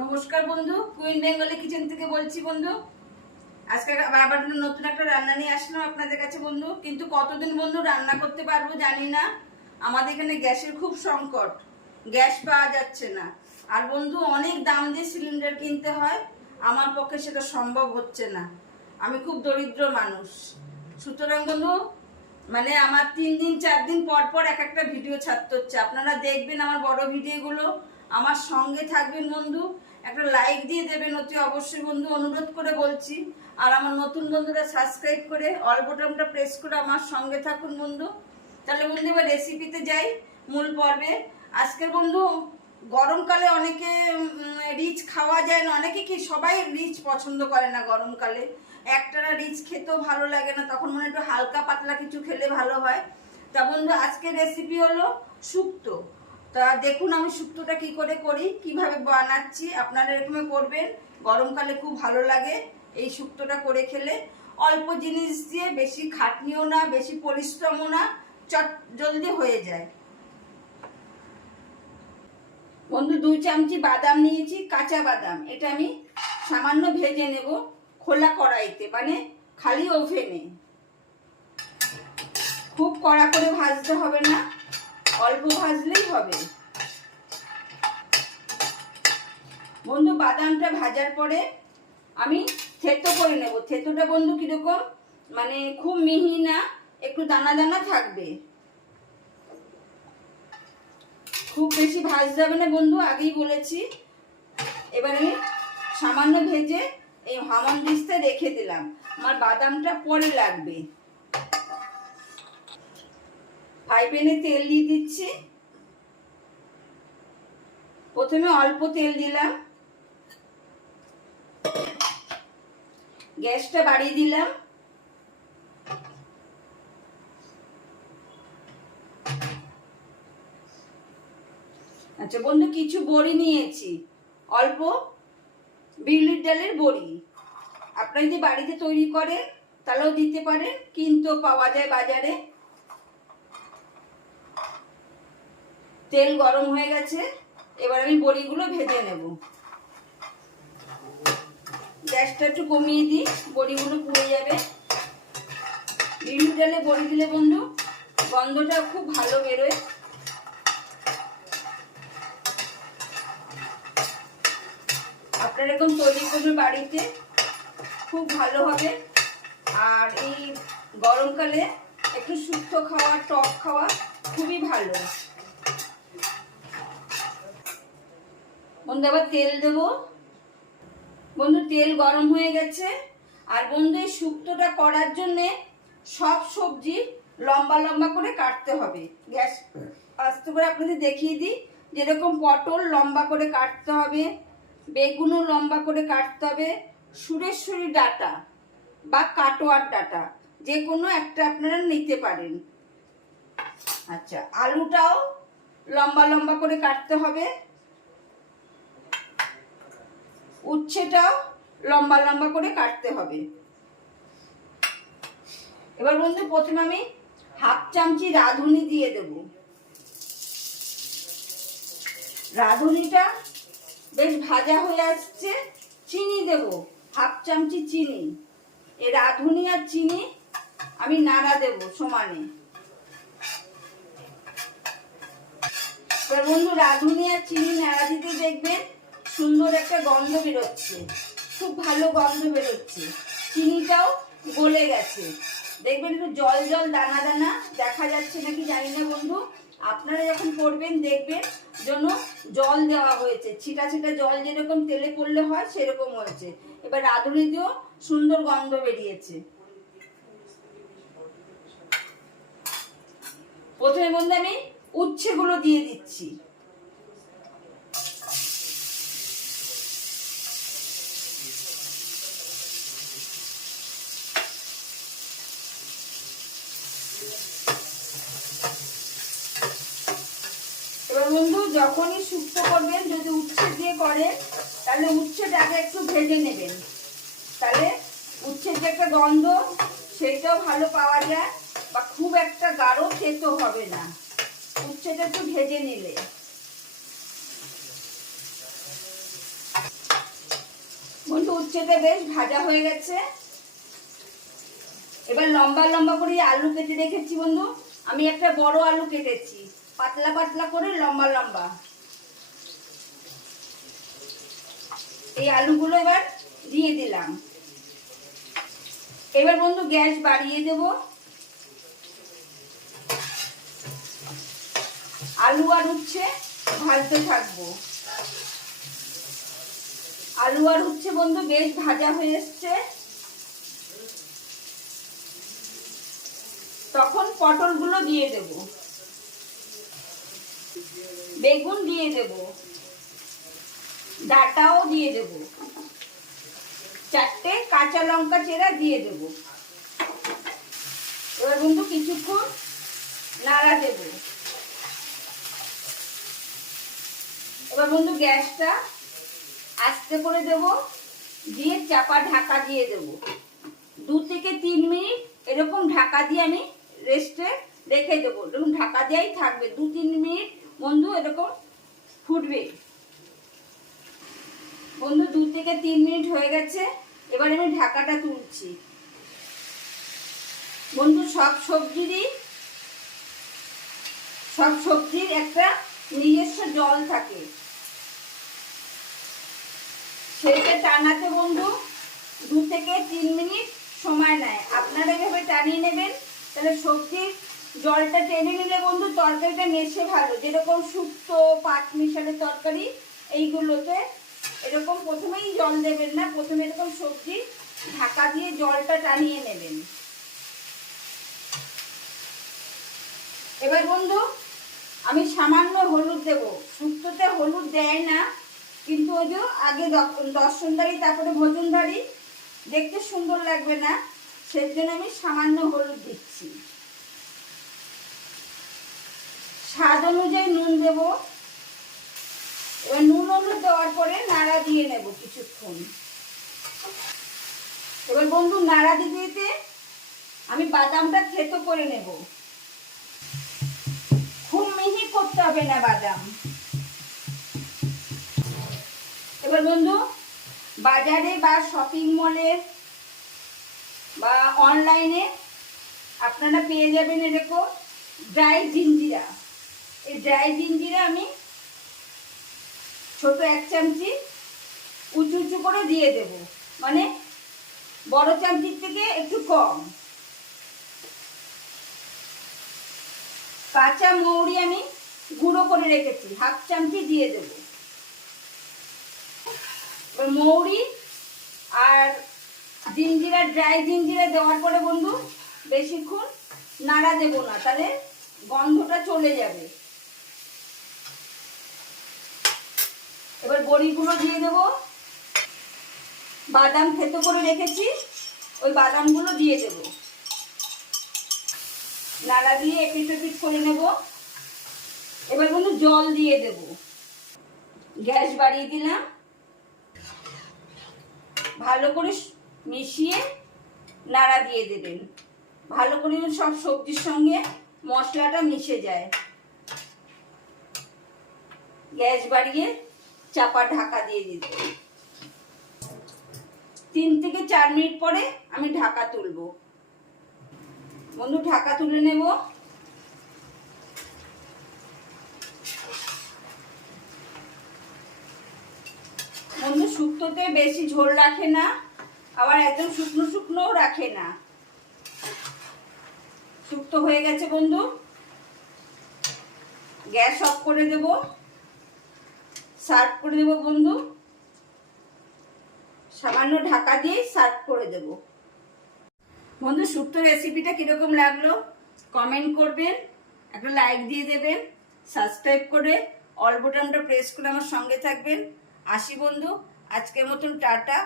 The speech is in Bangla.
নমস্কার বন্ধু, কুইন বেঙ্গলি কিচেন থেকে বলছি বন্ধু। আজকে আবার নতুন একটা রান্না নিয়ে আসলাম আপনাদের কাছে বন্ধু। কিন্তু কতদিন বন্ধু রান্না করতে পারবো জানি না। আমাদের এখানে গ্যাসের খুব সংকট, গ্যাস পাওয়া যাচ্ছে না। আর বন্ধু অনেক দাম দিয়ে সিলিন্ডার কিনতে হয়, আমার পক্ষে সেটা সম্ভব হচ্ছে না। আমি খুব দরিদ্র মানুষ, সুতরাং বন্ধু আমার 3 দিন 4 দিন পর পর এক একটা ভিডিও ছাড়তে হচ্ছে। আপনারা দেখবেন আমার বড় ভিডিওগুলো, আমার সঙ্গে থাকবেন বন্ধু, একটা লাইক দিয়ে দেবেন অতি অবশ্যই বন্ধু, অনুরোধ করে বলছি। আর আমার নতুন বন্ধুরা সাবস্ক্রাইব করে অল বাটনটা প্রেস করে আমার সঙ্গে থাকুন বন্ধু। তাহলে বন্ধু এবার রেসিপিতে যাই, মূল পর্বে। আজকের বন্ধু গরমকালে অনেকে রিচ খাওয়া যায় না, অনেকে কি সবাই রিচ পছন্দ করে না গরমকালে। একটানা রিচ খেতেও ভালো লাগে না, তখন মনে একটু হালকা পাতলা কিছু খেলে ভালো হয়। তা বন্ধু আজকের রেসিপি হলো শুক্তো। তা দেখুন আমি শুক্তোটা কি করে করি, কিভাবে বানাচ্ছি। আপনারা এরকম করবেন, গরমকালে খুব ভালো লাগে এই শুক্তোটা করে খেলে। অল্প জিনিস দিয়ে, বেশি খাটনিও না, বেশি পরিশ্রমও না, চট জলদি হয়ে যায় বন্ধু। 2 চামচি বাদাম নিয়েছি, কাঁচা বাদাম। এটা আমি সামান্য ভেজে নেব খোলা কড়াইতে, খালি ওভেনে। খুব কড়া করে ভাজতে হবে না, অল্প ভাজলেই হবে বন্ধু। বাদামটা ভাজার পরে আমি থেতো করে নেব। থেতোটা বন্ধু কিরকম, খুব মিহি না, একটু দানা দানা থাকবে। খুব বেশি ভাজতে হবে না বন্ধু, আগেই বলেছি। এবার আমি সামান্য ভেজে এই হামন দিস্তে রেখে দিলাম, আমার বাদামটা পরে লাগবে। ফ্রাই প্যানে তেল দিয়ে দিচ্ছি। প্রথমে অল্প তেল দিলাম, গ্যাসটা বাড়িয়ে দিলাম। আচ্ছা বন্ধু, কিছু বড়ি নিয়েছি, অল্প বিউলির ডালের বড়ি। আপনারা যদি বাড়িতে তৈরি করেন তাহলেও দিতে পারেন, কিন্তু পাওয়া যায় বাজারে। তেল গরম হয়ে গেছে, এবার আমি বড়িগুলো ভেজে নেব। গ্যাসটা একটু কমিয়ে দিই, বড়িগুলো পুড়ে যাবে। বিউলির ডালে বড়ি দিলে বন্ধু গন্ধটা খুব ভালো বেরোয়। আপনারা এরকম তৈরি করবেন বাড়িতে, খুব ভালো হবে। আর এই গরমকালে একটু শুক্তো খাওয়া, টক খাওয়া খুবই ভালো বন্ধু। আবার তেল দেব বন্ধু, তেল গরম হয়ে গেছে। আর বন্ধু এই শুক্তোটা করার জন্যে সব সবজি লম্বা লম্বা করে কাটতে হবে। গ্যাস আস্তে করে আপনাদের দেখিয়ে দিই, যেরকম পটল লম্বা করে কাটতে হবে, বেগুনও লম্বা করে কাটতে হবে, সুরেশ্বরী ডাঁটা বা কাটোয়ার ডাঁটা যে কোনো একটা আপনারা নিতে পারেন। আচ্ছা, আলুটাও লম্বা লম্বা করে কাটতে হবে, উচ্ছেটাও লম্বা লম্বা করে কাটতে হবে। এবার বন্ধু প্রথমে আমি 1/2 চামচি রাঁধুনি দিয়ে দেব। রাঁধুনিটা বেশ ভাজা হয়ে আসছে। চিনি দেব 1/2 চামচি চিনি। এই রাঁধুনি আর চিনি আমি নাড়া দেব সমানে। এবার বন্ধু রাঁধুনি আর চিনি নাড়া দিতে দেখবেন সুন্দর একটা গন্ধ বেরোচ্ছে, খুব ভালো গন্ধ বেরোচ্ছে। চিনিটাও গলে গেছে, দেখবেন একটু জল জল দানা দানা দেখা যাচ্ছে নাকি জানি না বন্ধু। আপনারা যখন করবেন দেখবেন যেন জল দেওয়া হয়েছে, ছিটা ছিটা জল যেরকম তেলে পড়লে হয় সেরকম হয়েছে। এবার রাঁধুনি দিয়েও সুন্দর গন্ধ বেরিয়েছে। প্রথমে বন্ধু আমি উচ্ছেগুলো দিয়ে দিচ্ছি। এবার বন্ধু যখনই শুক্তো করবেন, যদি উচ্ছে দিয়ে করেন তাহলে উচ্ছেটাকে একটু ভেজে নেবেন, তাহলে উচ্ছের যে একটা গন্ধ সেটাও ভালো পাওয়া যায়, বা খুব একটা গাঢ় খেতে হবে না উচ্ছেটা একটু ভেজে নিলে। উচ্ছেটা বেশ ভাজা হয়ে গেছে। এবার লম্বা লম্বা করে আলু কেটে রেখেছি বন্ধু, আমি একটা বড় আলু কেটেছি পাতলা পাতলা করে লম্বা লম্বা। এই আলুগুলো এবার দিয়ে দিলাম। এবার বন্ধু গ্যাস বাড়িয়ে দেব। আলু আর উচ্ছে ভাজতে থাকবো। আলু আর উচ্ছে বন্ধু বেশ ভাজা হয়ে এসছে। তখন পটলগুলো দিয়ে দেব, বেগুন দিয়ে দেব, ডাঁটাও দিয়ে দেব, 4টে কাঁচা লঙ্কা চেরা দিয়ে দেব। এবার বন্ধু কিছুক্ষণ নাড়া দেব। এবার বন্ধু গ্যাসটা আস্তে করে দেব, দিয়ে চাপা ঢাকা দিয়ে দেব। 2 থেকে 3 মিনিট এরকম ঢাকা দিয়ে আমি রেস্টে রেখে দেবো। এরকম ঢাকা দিয়েই থাকবে, 2-3 মিনিট বন্ধু এরকম ফুটবে। বন্ধু 2 থেকে 3 মিনিট হয়ে গেছে। এবার আমি ঢাকাটা তুলছি। বন্ধু সব সবজির একটা নিজস্ব জল থাকে, সেটা টানাতে বন্ধু 2 থেকে 3 মিনিট সময় নেয়। আপনারা এভাবে টানিয়ে নেবেন, তাহলে সবজির জলটা টেনে নিলে বন্ধু তরকারিটা মেশে ভালো। যেরকম শুক্তো পাট মিশালের তরকারি, এইগুলোতে এরকম প্রথমেই জল দেবেন না, প্রথমে এরকম সবজি ঢাকা দিয়ে জলটা টানিয়ে নেবেন। এবার বন্ধু আমি সামান্য হলুদ দেব। শুক্তোতে হলুদ দেয় না, কিন্তু ওই যে আগে দর্শনধারী তারপরে ভোজনধারী, দেখতে সুন্দর লাগবে না, সেজন্য আমি সামান্য হলুদ দিচ্ছি। স্বাদ অনুযায়ী নুন দেব। এবার নুন হলুদ দেওয়ার পরে নাড়া দিয়ে নেব কিছুক্ষণ। এবার বন্ধু নাড়া দিতে দিতে আমি বাদামটা থেতো করে নেব। খুব মিহি করতে হবে না বাদাম। এবার বন্ধু বাজারে বা শপিং মলে বা অনলাইনে আপনারা পেয়ে যাবেন এরকম ড্রাই জিঞ্জিরা। এই ড্রাই জিঞ্জিরা আমি ছোট 1 চামচি উঁচু উঁচু করে দিয়ে দেব, মানে বড় চামচির থেকে একটু কম। কাঁচা মৌরি আমি গুঁড়ো করে রেখেছি, 1/2 চামচি দিয়ে দেব। মৌরি আর জিঞ্জিরা, ড্রাই জিঞ্জিরা দেওয়ার পরে বন্ধু বেশিক্ষণ নাড়া দেব না, তাহলে গন্ধটা চলে যাবে। এবার বড়িগুলো দিয়ে দেব। বাদাম থেতো করে রেখেছি, ওই বাদামগুলো দিয়ে দেব। নাড়া দিয়ে এপিট ওপিট করে নেব। এবার বন্ধু জল দিয়ে দেব। গ্যাস বাড়িয়ে দিলাম। ভালো করে মিশিয়ে নাড়া দিয়ে দেবেন, ভালো করে সব সবজির সঙ্গে মশলাটা মিশে যায়। গ্যাস বাড়িয়ে চাপা ঢাকা দিয়ে দিতে। 3 থেকে 4 মিনিট পরে আমি ঢাকা তুলব। বন্ধু ঢাকা তুলে নেব। বন্ধু শুক্তোতে বেশি ঝোল রাখে না, আবার একদম শুকনো শুকনোও রাখে না। শুক্তো হয়ে গেছে বন্ধু, গ্যাস অফ করে দেব, সার্ভ করে দেব বন্ধু। সামান্য ঢাকা দিয়ে সার্ভ করে দেব। বন্ধু শুক্তো রেসিপিটা কিরকম লাগলো কমেন্ট করবেন, একটা লাইক দিয়ে দেবেন, সাবস্ক্রাইব করে অল বাটনটা প্রেস করে আমার সঙ্গে থাকবেন। আসি বন্ধু, আজকের মতন টাটা।